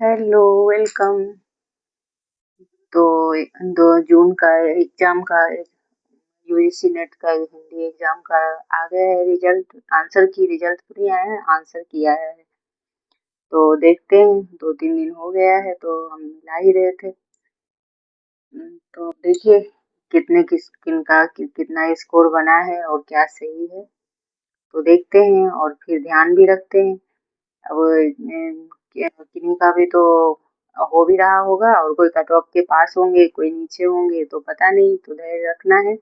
Hello, welcome. तो 2 जून का exam का यूजीसी नेट का हिंदी एग्जाम का आ गया है रिजल्ट। आंसर की रिजल्ट नहीं आया है, आंसर की आया है। तो देखते हैं, 2-3 दिन हो गया है तो हम मिला ही रहे थे। तो देखिए कितने किन का कितना स्कोर बना है और क्या सही है। तो देखते हैं और फिर ध्यान भी रखते हैं। अब किन्हीं का भी तो हो भी रहा होगा और कोई कट ऑफ के पास होंगे, कोई नीचे होंगे, तो पता नहीं। तो धैर्य रखना है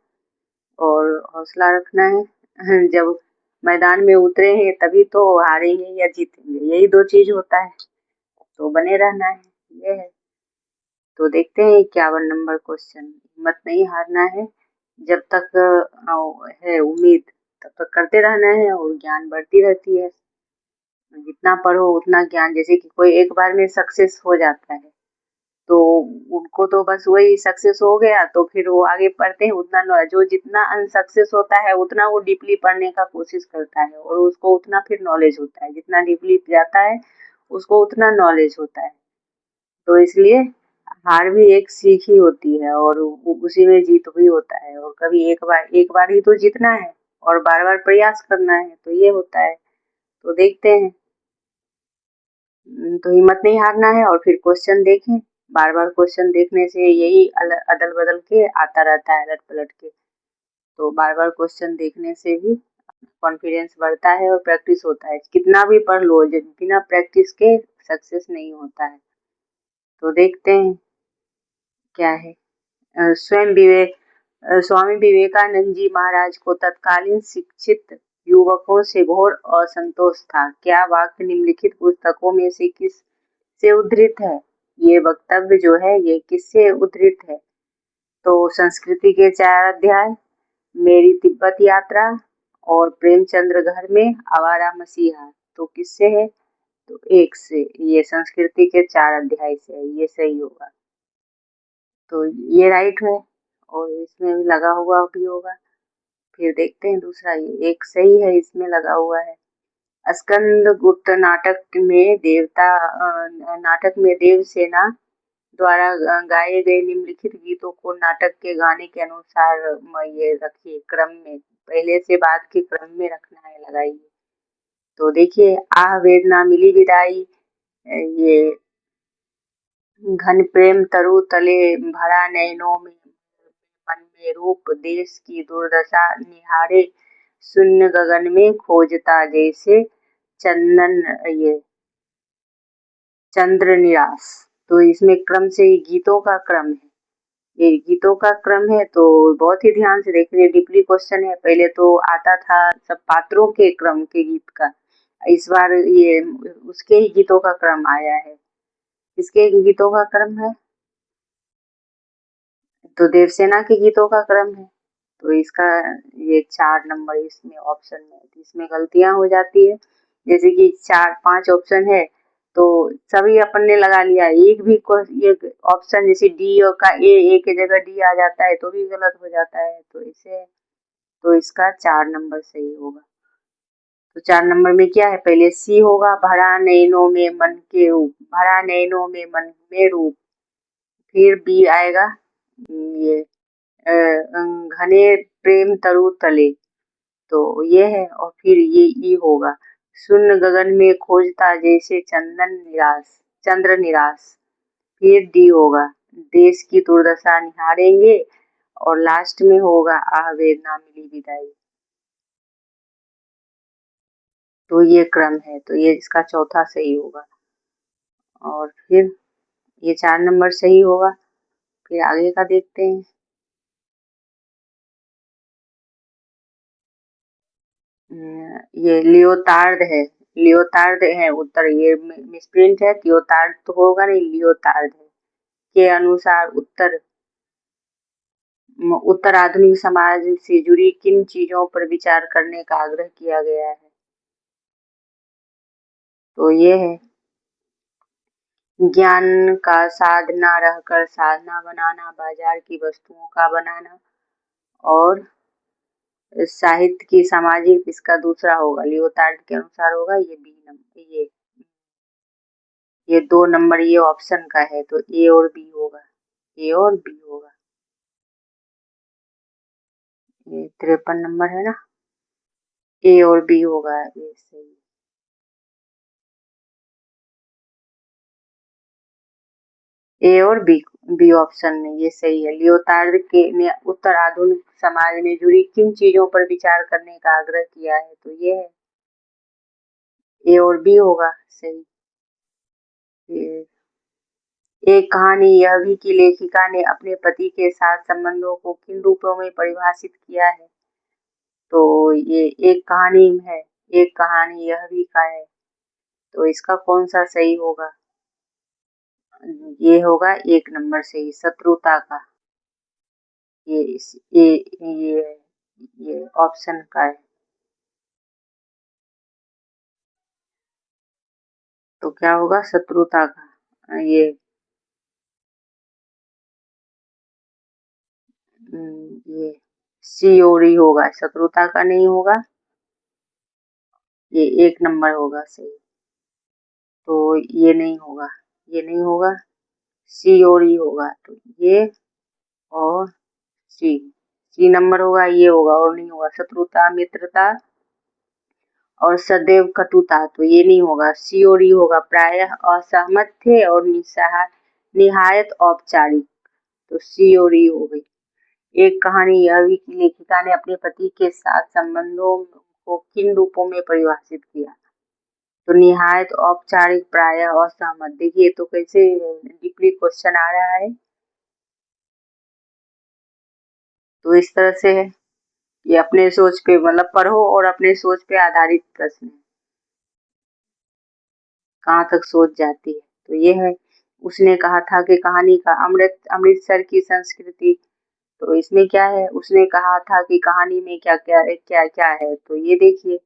और हौसला रखना है। जब मैदान में उतरे हैं तभी तो हारेंगे या जीतेंगे, यही 2 चीज होता है। तो बने रहना है, ये है। तो देखते हैं 51 नंबर क्वेश्चन। हिम्मत नहीं हारना है। जब तक है उम्मीद तब तक करते रहना है और ज्ञान बढ़ती रहती है। जितना पढ़ो उतना ज्ञान, जैसे कि कोई एक बार में सक्सेस हो जाता है तो उनको तो बस वही सक्सेस हो गया तो फिर वो आगे पढ़ते हैं उतना नॉलेज। जो जितना अनसक्सेस होता है उतना वो डीपली पढ़ने का कोशिश करता है और उसको उतना फिर नॉलेज होता है। जितना डीपली जाता है उसको उतना नॉलेज होता है। तो इसलिए हार भी एक सीख ही होती है और उसी में जीत भी होता है। और कभी एक बार ही तो जीतना है और बार बार प्रयास करना है, तो ये होता है। तो देखते हैं। तो हिम्मत नहीं हारना है और फिर क्वेश्चन देखें। बार बार क्वेश्चन देखने से यही अदल बदल के आता रहता है, अलट पलट के। तो बार बार क्वेश्चन देखने से भी कॉन्फिडेंस बढ़ता है और प्रैक्टिस होता है। कितना भी पढ़ लो, बिना प्रैक्टिस के सक्सेस नहीं होता है। तो देखते हैं क्या है। स्वामी विवेकानंद जी महाराज को तत्कालीन शिक्षित युवकों से घोर असंतोष था। क्या वाक्य निम्नलिखित पुस्तकों में से किस से उद्धृत है? ये वक्तव्य जो है ये किससे उद्धृत है? तो संस्कृति के 4 अध्याय, मेरी तिब्बत यात्रा और प्रेमचंद्र घर में आवारा मसीहा। तो किससे है? तो एक से, ये संस्कृति के 4 अध्याय से है, ये सही होगा। तो ये राइट है और इसमें भी लगा हुआ भी होगा। फिर देखते हैं दूसरा, ये एक सही है, इसमें लगा हुआ है। स्कंद गुप्त नाटक में देवसेना द्वारा गाए गए निम्नलिखित गीतों को नाटक के गाने के अनुसार ये रखिए क्रम में, पहले से बाद के क्रम में रखना है, लगाइए। तो देखिए, आह वेदना मिली विदाई, ये घन प्रेम तरु तले भरा नैनों में, मन में रूप देश की दुर्दशा निहारे, शून्य गगन में खोजता जैसे चंदन ये चंद्र निराश। तो इसमें क्रम से ही गीतों का क्रम है, ये गीतों का क्रम है। तो बहुत ही ध्यान से देखिए, डीपली क्वेश्चन है। पहले तो आता था सब पात्रों के क्रम के गीत का, इस बार ये उसके ही गीतों का क्रम आया है। किसके गीतों का क्रम है? तो देवसेना के गीतों का क्रम है। तो इसका ये 4 नंबर इसमें ऑप्शन में, तो इसमें गलतियां हो जाती है। जैसे कि 4-5 ऑप्शन है तो सभी अपन ने लगा लिया, एक भी ये ऑप्शन जैसे डी और का ए की जगह डी आ जाता है तो भी गलत हो जाता है। तो इसे, तो इसका 4 नंबर सही होगा। तो 4 नंबर में क्या है? पहले सी होगा, भरा नैनों में मन के रूप, भरा नैनों में मन में रूप। फिर बी आएगा ये घने प्रेम तरु तले, तो ये है। और फिर ये ई होगा, शून्य गगन में खोजता जैसे चंद्र निराश। फिर डी होगा, देश की दुर्दशा निहारेंगे। और लास्ट में होगा आह वेदना मिली विदाई। तो ये क्रम है, तो ये इसका चौथा सही होगा। और फिर ये 4 नंबर सही होगा। फिर आगे का देखते हैं। ये लियोतार्ड है, लियोतार्ड है उत्तर, ये मिसप्रिंट है, लियोतार्ड तो होगा नहीं, लियोतार्ड है। के अनुसार उत्तर आधुनिक समाज से जुड़ी किन चीजों पर विचार करने का आग्रह किया गया है? तो ये है, ज्ञान का साधना रहकर साधना बनाना, बाजार की वस्तुओं का बनाना, और साहित्य की सामाजिक, इसका दूसरा होगा लियोतार्ड के अनुसार होगा ये बी नंबर, ये ये 2 नंबर ये ऑप्शन का है, तो ए और बी होगा, ए और बी होगा। ये 53 नंबर है ना, ए और बी होगा, ये सही। ए और बी ऑप्शन में ये सही है। लियोतार्ड के ने उत्तर आधुनिक समाज में जुड़ी किन चीजों पर विचार करने का आग्रह किया है, तो ये है, ए और बी होगा सही। ये एक कहानी यह भी कि लेखिका ने अपने पति के साथ संबंधों को किन रूपों में परिभाषित किया है, तो ये एक कहानी है, एक कहानी यह भी का है, तो इसका कौन सा सही होगा, ये होगा 1 नंबर सही, शत्रुता का। ये ये ऑप्शन का है, तो क्या होगा शत्रुता का। ये सीओरी होगा, शत्रुता का नहीं होगा, ये 1 नंबर होगा सही, तो ये नहीं होगा, ये नहीं होगा, सी और ई होगा, तो ये और सी नंबर होगा, ये होगा और नहीं होगा, शत्रुता, मित्रता और सदैव कटुता, तो ये नहीं होगा, सी और ई होगा, प्रायः असहमत थे और निहायत औपचारिक, तो सी और ई हो गई। एक कहानी यह भी कि लेखिका ने अपने पति के साथ संबंधों को किन रूपों में परिभाषित किया, तो निहायत औपचारिक, प्रायः असहमत। देखिए तो कैसे डीपली क्वेश्चन आ रहा है, तो इस तरह से है, ये अपने सोच पे मतलब पढ़ो और अपने सोच पे आधारित प्रश्न है, कहाँ तक सोच जाती है, तो ये है। उसने कहा था कि कहानी का अमृतसर की संस्कृति, तो इसमें क्या है, उसने कहा था कि कहानी में क्या क्या क्या क्या है, तो ये देखिए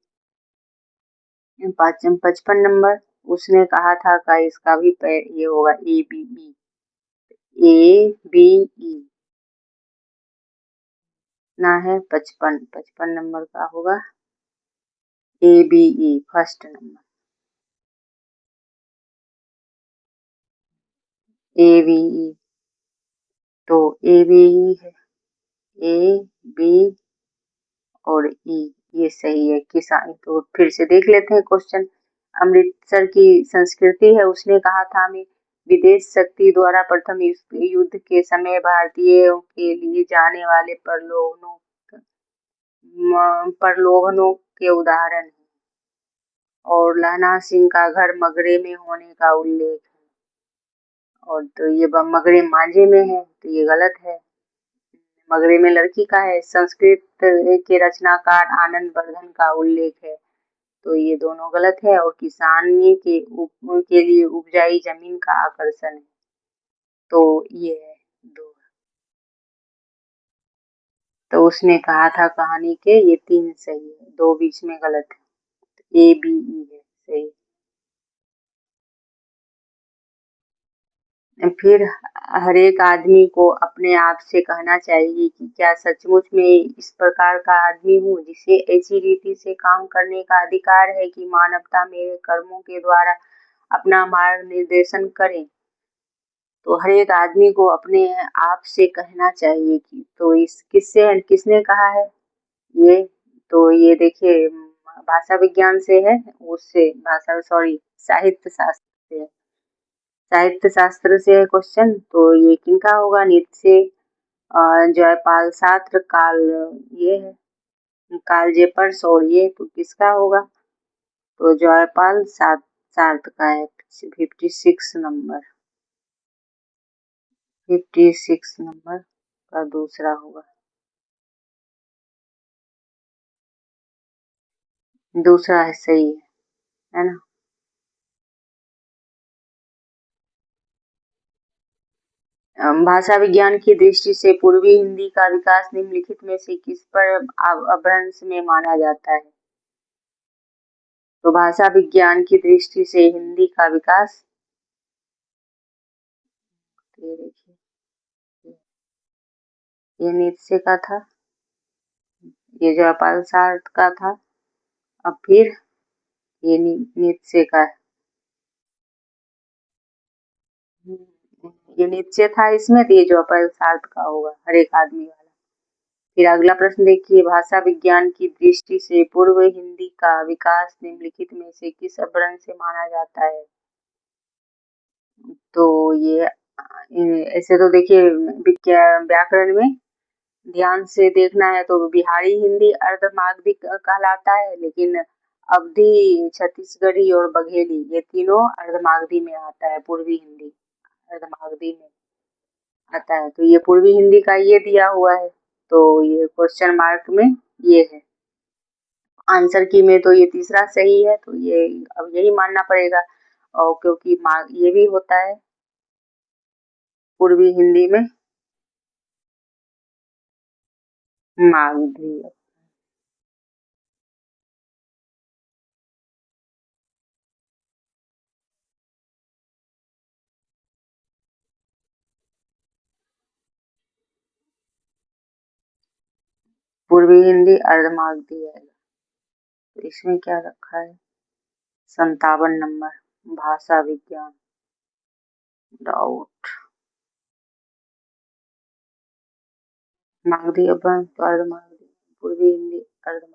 55 नंबर, उसने कहा था का इसका भी ये होगा A B E, A B ई ना है, 55 नंबर का होगा A B E, first number A B E, तो ए बी ई है, ए बी और ई, ये सही है। किसान, तो फिर से देख लेते हैं क्वेश्चन। अमृतसर की संस्कृति है, उसने कहा था हमें विदेश शक्ति द्वारा प्रथम युद्ध के समय भारतीयों के लिए जाने वाले प्रलोभनों के उदाहरण हैं, और लहना सिंह का घर मगरे में होने का उल्लेख है, और तो ये मगरे मांझे में है, तो ये गलत है, मगरे में लड़की का है। संस्कृत के रचनाकार आनंद वर्धन का उल्लेख है, तो ये दोनों गलत है, और किसानी के लिए उपजाई जमीन का आकर्षण है, तो ये है 2। तो उसने कहा था कहानी के, ये 3 सही है, 2 बीच में गलत है, ए बी ई है सही। फिर हर एक आदमी को अपने आप से कहना चाहिए कि क्या सचमुच में इस प्रकार का आदमी हूँ जिसे ऐसी रीति से काम करने का अधिकार है कि मानवता मेरे कर्मों के द्वारा अपना मार्ग निर्देशन करे, तो हर एक आदमी को अपने आप से कहना चाहिए कि, तो इस किससे किसने कहा है ये, तो ये देखिए भाषा विज्ञान से है, उससे भाषा सॉरी साहित्य शास्त्र से है, साहित्य शास्त्र से है क्वेश्चन, तो ये किनका होगा, नीतसे, जयपाल सात्र, काल, ये है काल जेपर्स, और ये तो किसका होगा, तो जयपाल सार्थ का है, 56 नंबर, 56 नंबर का दूसरा होगा, दूसरा है सही है ना। भाषा विज्ञान की दृष्टि से पूर्वी हिंदी का विकास निम्नलिखित में से किस पर अपभ्रंश में माना जाता है, तो भाषा विज्ञान की दृष्टि से हिंदी का विकास, ये देखिए ये नीत्शे का था, ये जयपाल सार्थ का था, अब फिर ये नीत्शे का है, ये निश्चय था इसमें, तो ये जो अपरूषार्थ का होगा हर एक आदमी वाला। फिर अगला प्रश्न देखिए, भाषा विज्ञान की दृष्टि से पूर्व हिंदी का विकास निम्नलिखित में से किस अपभ्रंश से माना जाता है? तो ये ऐसे तो देखिए व्याकरण में ध्यान से देखना है तो बिहारी हिंदी अर्धमागधी कहलाता है, लेकिन अवधी, छत्तीसगढ़ी और बघेली ये तीनों अर्धमागधी में आता है, पूर्वी हिंदी अर्धमागधी में आता है। तो ये पूर्वी हिंदी का ये दिया हुआ है, तो ये क्वेश्चन मार्क में ये है। आंसर की में तो ये तीसरा सही है, तो ये अब यही मानना पड़ेगा। और क्योंकि ये भी होता है पूर्वी हिंदी में मागधी। पूर्वी हिंदी अर्धमागधी है, तो इसमें क्या रखा है 57 नंबर, भाषा विज्ञान डाउट। मागधी अपन तो अर्धमागधी, पूर्वी हिंदी अर्धमागधी।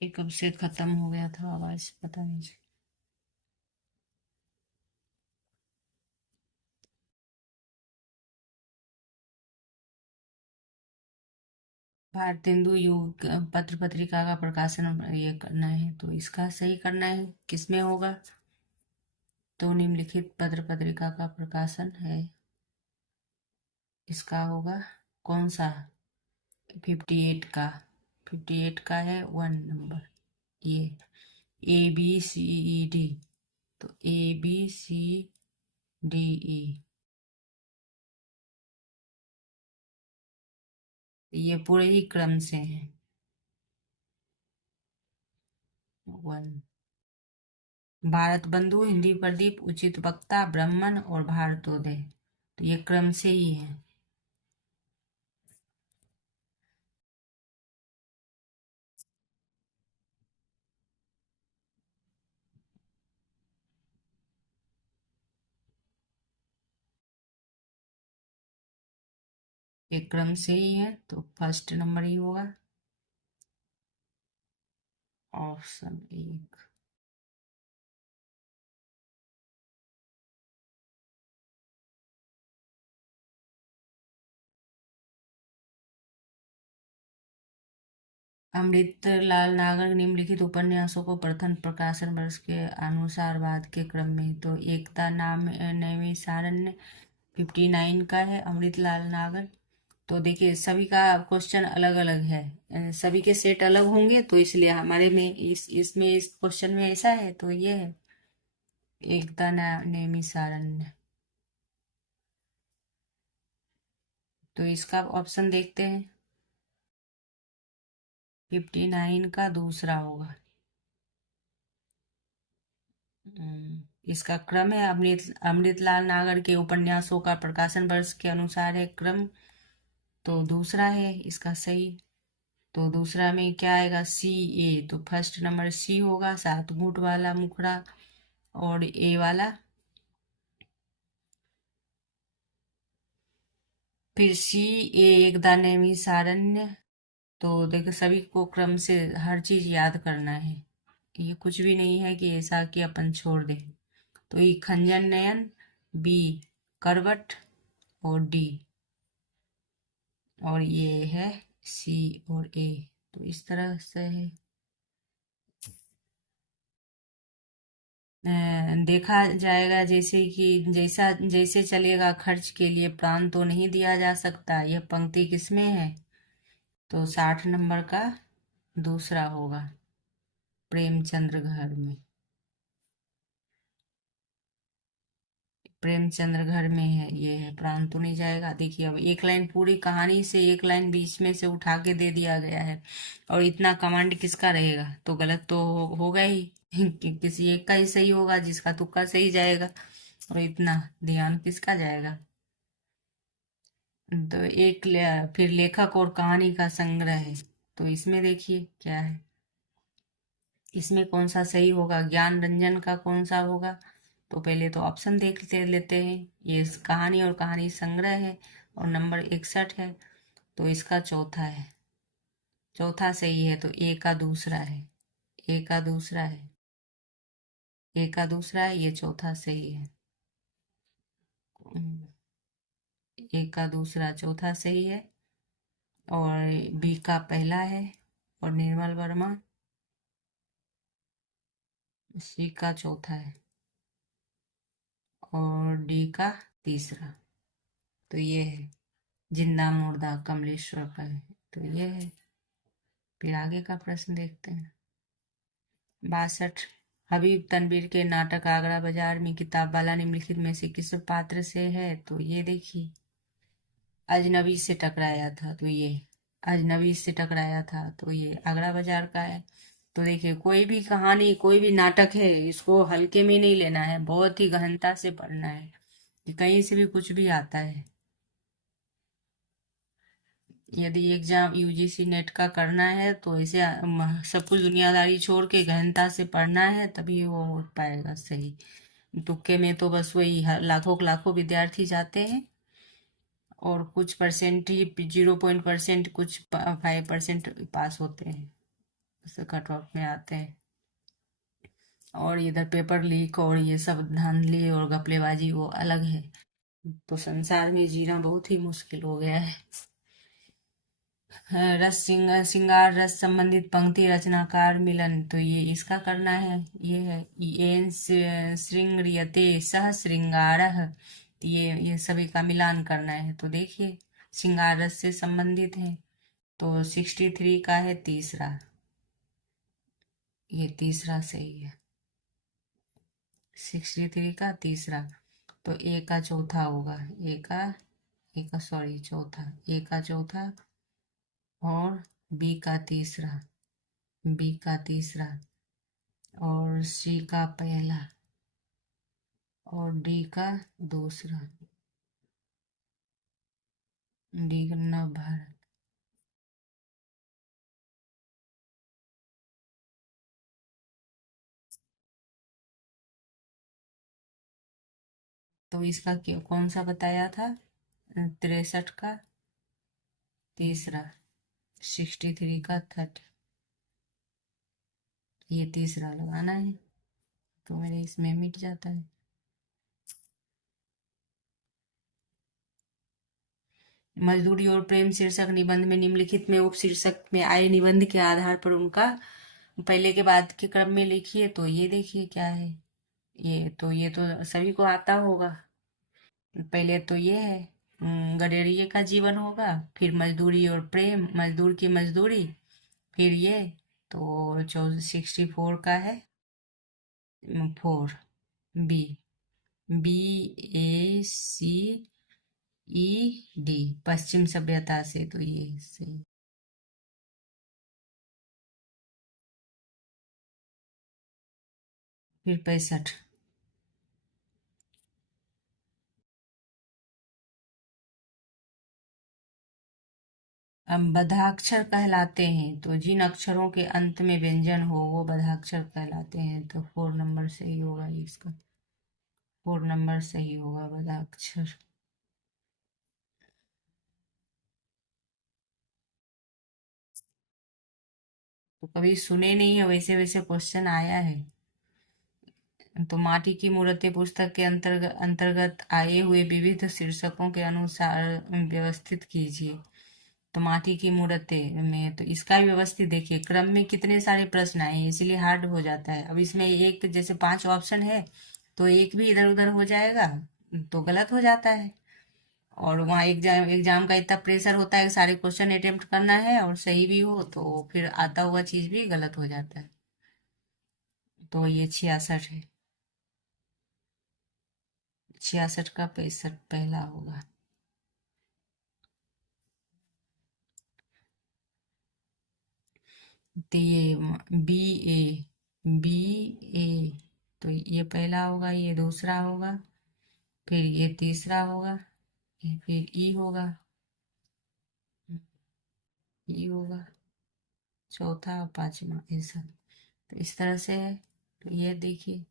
ये कब से खत्म हो गया था आवाज पता नहीं। भारतेंदु युग पत्र पत्रिका का प्रकाशन ये करना है, तो इसका सही करना है, किसमें होगा? तो निम्नलिखित पत्र पत्रिका का प्रकाशन है, इसका होगा कौन सा? 58 का, 58 का है 1 नंबर, ये ABCED, तो ABCDE ये पूरे ही क्रम से हैं। 1 भारत बंधु, हिंदी प्रदीप, उचित वक्ता, ब्राह्मण और भारतोदय, तो ये क्रम से ही है। एक क्रम से ही है, तो फर्स्ट नंबर ही होगा, ऑप्शन 1। अमृतलाल नागर निम्नलिखित उपन्यासों को प्रथम प्रकाशन वर्ष के अनुसार बाद के क्रम में, तो एकता नाम नैमी सारण्य 59 का है अमृतलाल नागर। तो देखिए सभी का क्वेश्चन अलग अलग है, सभी के सेट अलग होंगे, तो इसलिए हमारे में इसमें इस क्वेश्चन में ऐसा है, तो ये है एकता नेमी सारण्य। तो इसका ऑप्शन देखते हैं, 59 का दूसरा होगा। इसका क्रम है अमृतलाल नागर के उपन्यासों का प्रकाशन वर्ष के अनुसार है क्रम, तो दूसरा है इसका सही। तो दूसरा में क्या आएगा? CA, तो फर्स्ट नंबर C होगा, 7 घूंट वाला मुखड़ा और A वाला। फिर CA एकदा नेमी सारण्य, तो देखो सभी को क्रम से हर चीज याद करना है, ये कुछ भी नहीं है कि ऐसा कि अपन छोड़ दें। तो ये खंजन नयन, B करवट और D, और ये है C और A, तो इस तरह से है। देखा जाएगा जैसे कि जैसा जैसे चलेगा खर्च के लिए प्राण तो नहीं दिया जा सकता, यह पंक्ति किसमें है? तो 60 नंबर का दूसरा होगा प्रेमचंद्र घर में। प्रेमचंद्र घर में है, ये है, प्राण तो नहीं जाएगा। देखिए अब एक लाइन पूरी कहानी से एक लाइन बीच में से उठा के दे दिया गया है, और इतना कमांड किसका रहेगा, तो गलत तो होगा ही किसी एक का ही सही होगा, जिसका तुक्का सही जाएगा, और इतना ध्यान किसका जाएगा। तो फिर लेखक और कहानी का संग्रह है, तो इसमें देखिए क्या है, इसमें कौन सा सही होगा, ज्ञान रंजन का कौन सा होगा। तो पहले तो ऑप्शन लेते हैं। ये कहानी और कहानी संग्रह है और नंबर 61 है, तो इसका चौथा है, चौथा सही है। तो ए का दूसरा है, ए का दूसरा है, ए का दूसरा है, ये चौथा सही है। ए का दूसरा चौथा सही है, और बी का पहला है, और निर्मल वर्मा, सी का चौथा है, और डी का तीसरा। तो ये है जिंदा मुर्दा कमलेश्वर का है, तो ये है। फिर आगे का प्रश्न देखते हैं। 62, हबीब तनवीर के नाटक आगरा बाजार में किताब वाला निम्नलिखित में से किस पात्र से है, तो ये देखिए अजनबी से टकराया था, तो ये अजनबी से टकराया था, तो ये आगरा बाजार का है। तो देखिए कोई भी कहानी कोई भी नाटक है, इसको हल्के में नहीं लेना है, बहुत ही गहनता से पढ़ना है, कि कहीं से भी कुछ भी आता है। यदि एग्जाम यूजीसी नेट का करना है तो ऐसे सब कुछ दुनियादारी छोड़ के गहनता से पढ़ना है, तभी वो हो पाएगा सही। तुक्के में तो बस वही लाखों लाखों विद्यार्थी जाते हैं, और कुछ परसेंट ही 0 परसेंट कुछ 5% पास होते हैं, उससे कट ऑफ में आते हैं। और इधर पेपर लीक और ये सब धांधली और घपलेबाजी वो अलग है। तो संसार में जीना बहुत ही मुश्किल हो गया है। श्रृंगार रस संबंधित पंक्ति रचनाकार मिलन, तो ये इसका करना है, ये है येन श्रृंगरियते सह श्रृंगारः, ये सभी का मिलान करना है। तो देखिए श्रृंगार रस से संबंधित है, तो 63 का है तीसरा, ये तीसरा सही है, 63 का तीसरा। तो ए का चौथा होगा, ए का सॉरी चौथा, ए का चौथा, और बी का तीसरा, बी का तीसरा, और सी का पहला, और डी का दूसरा, डी का नव भारत। तो इसका कौन सा बताया था, 63 का तीसरा, 63 का थर्ड, ये तीसरा लगाना है, तो मेरे इसमें मिट जाता है। मजदूरी और प्रेम शीर्षक निबंध में निम्नलिखित में उपशीर्षक में आए निबंध के आधार पर उनका पहले के बाद के क्रम में लिखिए। तो ये देखिए क्या है, ये तो सभी को आता होगा। पहले तो ये है गडेरिये का जीवन होगा, फिर मजदूरी और प्रेम, मजदूर की मजदूरी, फिर ये, तो 64 का है 4, बी, बी ए सी ई डी, पश्चिम सभ्यता से, तो ये सही। फिर 65, अब बधाक्षर कहलाते हैं, तो जिन अक्षरों के अंत में व्यंजन हो वो बधाक्षर कहलाते हैं, तो 4 नंबर सही होगा इसका, 4 नंबर सही होगा बधाक्षर। तो कभी सुने नहीं है, वैसे वैसे क्वेश्चन आया है। तो माटी की मूर्तें पुस्तक के अंतर्गत आए हुए विविध शीर्षकों के अनुसार व्यवस्थित कीजिए। तो माटी की मूर्तें में तो इसका भी व्यवस्थित देखिए, क्रम में कितने सारे प्रश्न आए हैं, इसलिए हार्ड हो जाता है। अब इसमें एक जैसे 5 ऑप्शन है, तो एक भी इधर उधर हो जाएगा तो गलत हो जाता है। और वहाँ एग्जाम का इतना प्रेशर होता है कि सारे क्वेश्चन अटेम्प्ट करना है, और सही भी हो तो फिर आता हुआ चीज भी गलत हो जाता है। तो ये 66 है। 66 का 65 पहला होगा। तो ये बी ए, बी ए, तो ये पहला होगा, ये दूसरा होगा, फिर ये तीसरा होगा, ये फिर ई होगा, ई होगा, चौथा और पांचवा ऐसा। तो इस तरह से है। तो ये देखिए,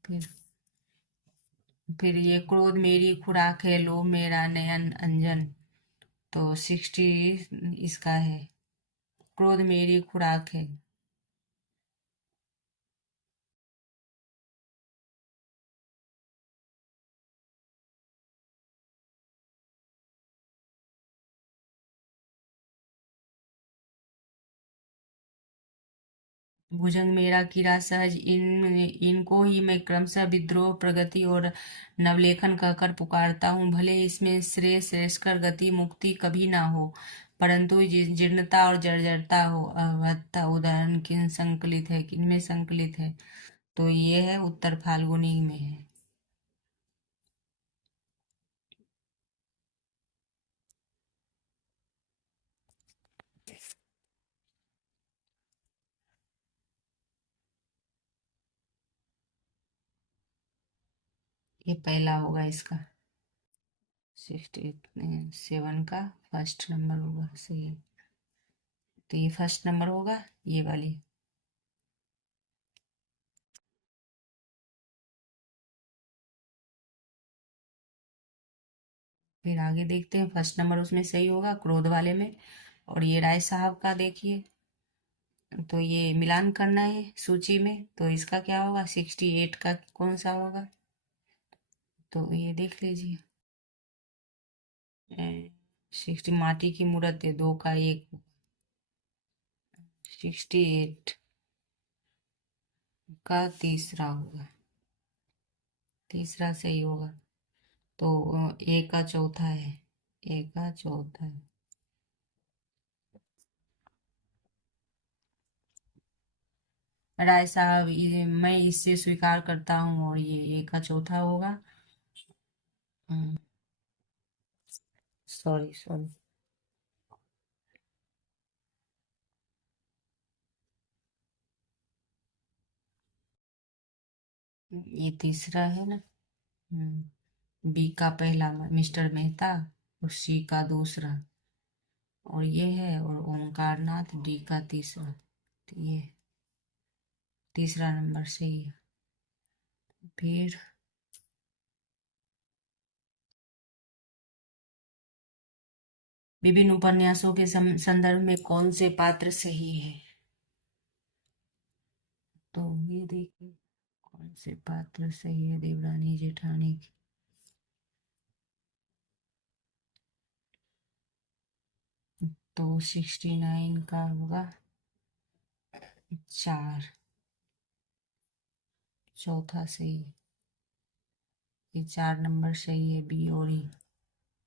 फिर ये क्रोध मेरी खुराक है, लो मेरा नयन अंजन। तो 60 इसका है, क्रोध मेरी खुराक है। भुजंग मेरा कीड़ा सहज, इनको ही मैं क्रमशः विद्रोह प्रगति और नवलेखन कहकर पुकारता हूँ। भले इसमें श्रेय श्रेष्ठकर गति मुक्ति कभी ना हो, परंतु जीर्णता और जर्जरता हो। अवहत्ता उदाहरण किन संकलित है, किन में संकलित है? तो ये है उत्तर फाल्गुनी में है। ये पहला होगा इसका। 67 का फर्स्ट नंबर होगा, सही है। तो ये फर्स्ट नंबर होगा, ये वाली। फिर आगे देखते हैं, फर्स्ट नंबर उसमें सही होगा क्रोध वाले में। और ये राय साहब का देखिए, तो ये मिलान करना है सूची में, तो इसका क्या होगा, 68 का कौन सा होगा? तो ये देख लीजिए। 60 माटी की मूर्त है, 2 का 1, 68 का तीसरा होगा, तीसरा सही होगा। तो ए का चौथा है, ए का चौथा है। राय साहब, मैं इससे स्वीकार करता हूँ, और ये ए का चौथा होगा। सॉरी सॉरी, ये तीसरा है ना। बी का पहला मिस्टर मेहता, और सी का दूसरा, और ये है, और ओमकार नाथ डी का तीसरा। तो ये तीसरा नंबर सही है। फिर विभिन्न उपन्यासों के संदर्भ में कौन से पात्र सही है? तो ये देखिए, कौन से पात्र सही है देवरानी जेठानी की। तो 69 का होगा 4, चौथा सही है। ये 4 नंबर सही है, बी और ई,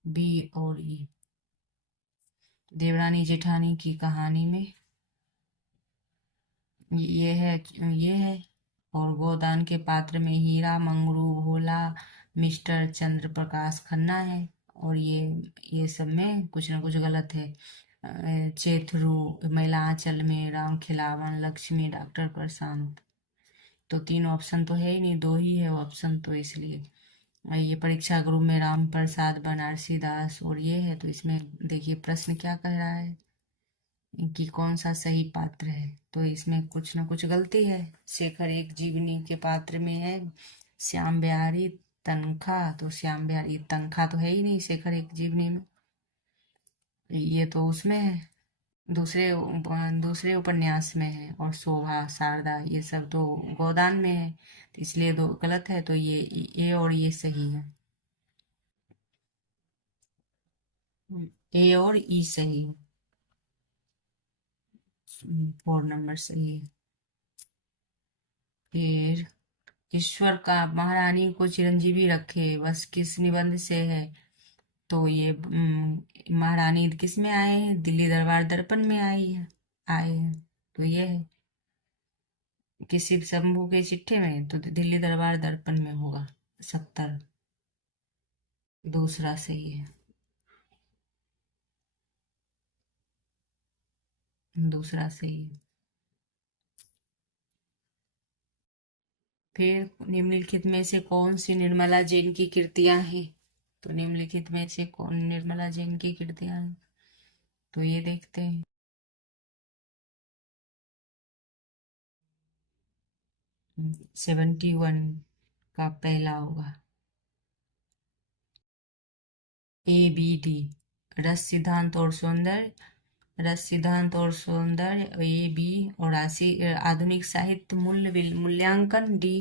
बी और ई। देवरानी जेठानी की कहानी में ये है। और गोदान के पात्र में हीरा मंगरू भोला मिस्टर चंद्र प्रकाश खन्ना है। और ये सब में कुछ ना कुछ गलत है। चेथरू महिला आंचल में, राम खिलावन, लक्ष्मी, डॉक्टर प्रशांत। तो 3 ऑप्शन तो है ही नहीं, 2 ही है ऑप्शन, तो इसलिए ये परीक्षा ग्रुप में राम प्रसाद बनारसी दास, और ये है। तो इसमें देखिए प्रश्न क्या कह रहा है कि कौन सा सही पात्र है, तो इसमें कुछ ना कुछ गलती है। शेखर एक जीवनी के पात्र में है श्याम बिहारी तनखा, तो श्याम बिहारी तनखा तो है ही नहीं शेखर एक जीवनी में। ये तो उसमें है, दूसरे उपन्यास में है। और शोभा शारदा ये सब तो गोदान में है, तो इसलिए दो गलत है। तो ये और ये सही है, ए और ई सही है। 4 नंबर सही है। फिर ईश्वर का महारानी को चिरंजीवी रखे, बस किस निबंध से है? तो ये महारानी किस में आए हैं? दिल्ली दरबार दर्पण में आए हैं। तो ये है किसी शंभू के चिट्ठे में, तो दिल्ली दरबार दर्पण में होगा 70। दूसरा सही है। दूसरा सही है। फिर निम्नलिखित में से कौन सी निर्मला जैन की कृतियां हैं? तो निम्नलिखित में से कौन निर्मला जैन की कृतियां हैं? तो ये देखते हैं। 71 का पहला होगा। ABD, रस सिद्धांत और सौंदर्य। रस सिद्धांत और सौंदर्य AB। और आधुनिक साहित्य मूल्यांकन D।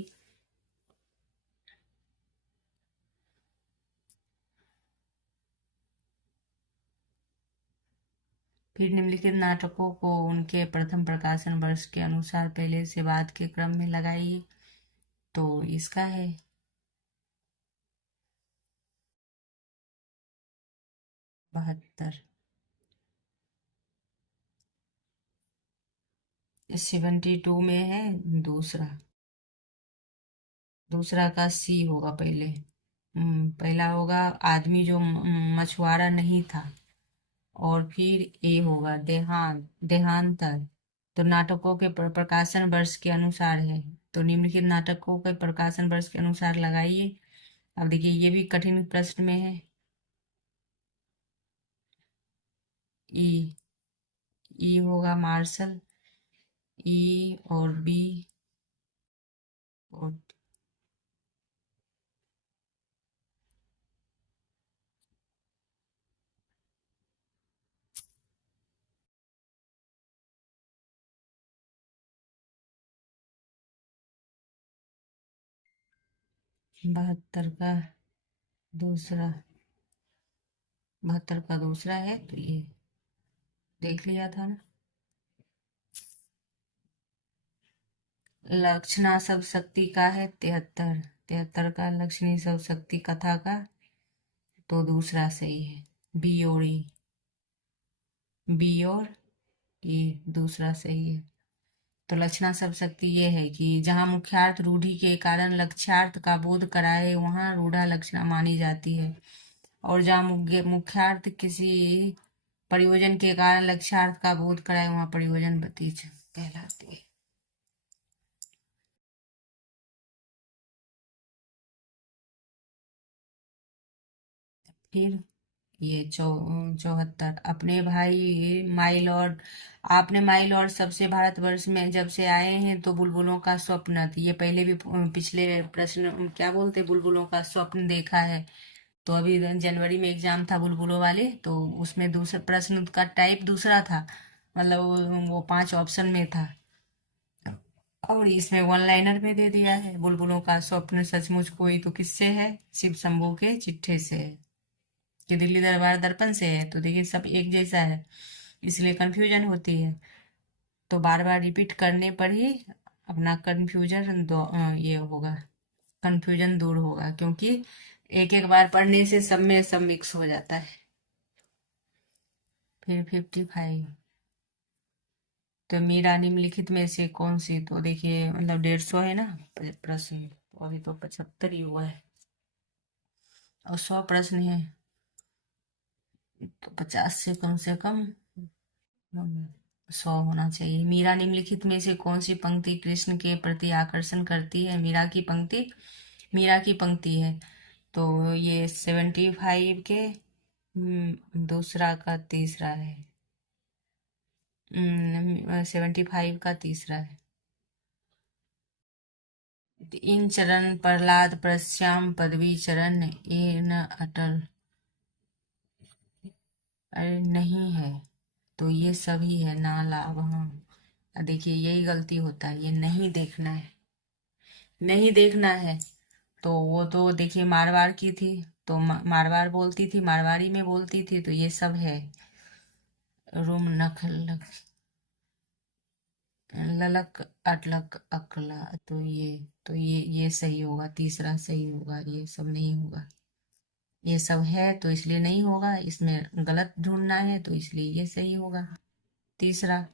फिर निम्नलिखित नाटकों को उनके प्रथम प्रकाशन वर्ष के अनुसार पहले से बाद के क्रम में लगाइए। तो इसका है 72। 72 में है दूसरा। दूसरा का C होगा पहले। पहला होगा आदमी जो मछुआरा नहीं था। और फिर ए होगा देहांतर। तो नाटकों के प्रकाशन वर्ष के अनुसार है। तो निम्नलिखित नाटकों के प्रकाशन वर्ष के अनुसार लगाइए। अब देखिए ये भी कठिन प्रश्न में है। ई। ई होगा मार्शल। ई और बी और 72 का दूसरा। 72 का दूसरा है तो ये देख लिया था ना। लक्षणा सब शक्ति का है 73। 73 का लक्षणी सब शक्ति कथा का। तो दूसरा सही है। बी और ई। बी और ई दूसरा सही है। तो लक्षणा सब शक्ति ये है कि जहाँ मुख्यार्थ रूढ़ि के कारण लक्ष्यार्थ का बोध कराए वहाँ रूढ़ा लक्षणा मानी जाती है। और जहाँ मुख्यार्थ किसी प्रयोजन के कारण लक्ष्यार्थ का बोध कराए वहाँ प्रयोजन बतीज कहलाती है। फिर ये 74 अपने भाई माई लॉर्ड। आपने माई लॉर्ड सबसे भारतवर्ष में जब से आए हैं तो बुलबुलों का स्वप्न, ये पहले भी पिछले प्रश्न क्या बोलते बुलबुलों का स्वप्न देखा है। तो अभी जनवरी में एग्जाम था बुलबुलों वाले, तो उसमें दूसरा प्रश्न का टाइप दूसरा था। मतलब वो 5 ऑप्शन में था। और इसमें वन लाइनर में दे दिया है बुलबुलों का स्वप्न सचमुच कोई तो किससे है? शिव शंभू के चिट्ठे से है कि दिल्ली दरबार दर्पण से है। तो देखिए सब एक जैसा है इसलिए कंफ्यूजन होती है। तो बार बार रिपीट करने पर ही अपना कंफ्यूजन ये होगा, कंफ्यूजन दूर होगा, क्योंकि एक एक बार पढ़ने से सब में सब मिक्स हो जाता है। फिर 55 तो मीरा निम्नलिखित में से कौन सी? तो देखिए मतलब 150 है ना प्रश्न, तो अभी तो 75 ही हुआ है और 100 प्रश्न है तो 50 से कम 100 होना चाहिए। मीरा निम्नलिखित में से कौन सी पंक्ति कृष्ण के प्रति आकर्षण करती है? मीरा की पंक्ति है। तो ये 75 के दूसरा का तीसरा है। 75 का तीसरा है। इन चरण प्रहलाद प्रश्याम पदवी चरण ये न अटल। अरे नहीं है, तो ये सभी है ना लाभ। हाँ देखिए यही गलती होता है, ये नहीं देखना है। नहीं देखना है। तो वो तो देखिए मारवाड़ की थी, तो मारवाड़ बोलती थी, मारवाड़ी में बोलती थी, तो ये सब है। रुम नखल ललक अटलक अकला। तो ये सही होगा, तीसरा सही होगा, ये सब नहीं होगा। ये सब है तो इसलिए नहीं होगा, इसमें गलत ढूंढना है तो इसलिए ये सही होगा। तीसरा,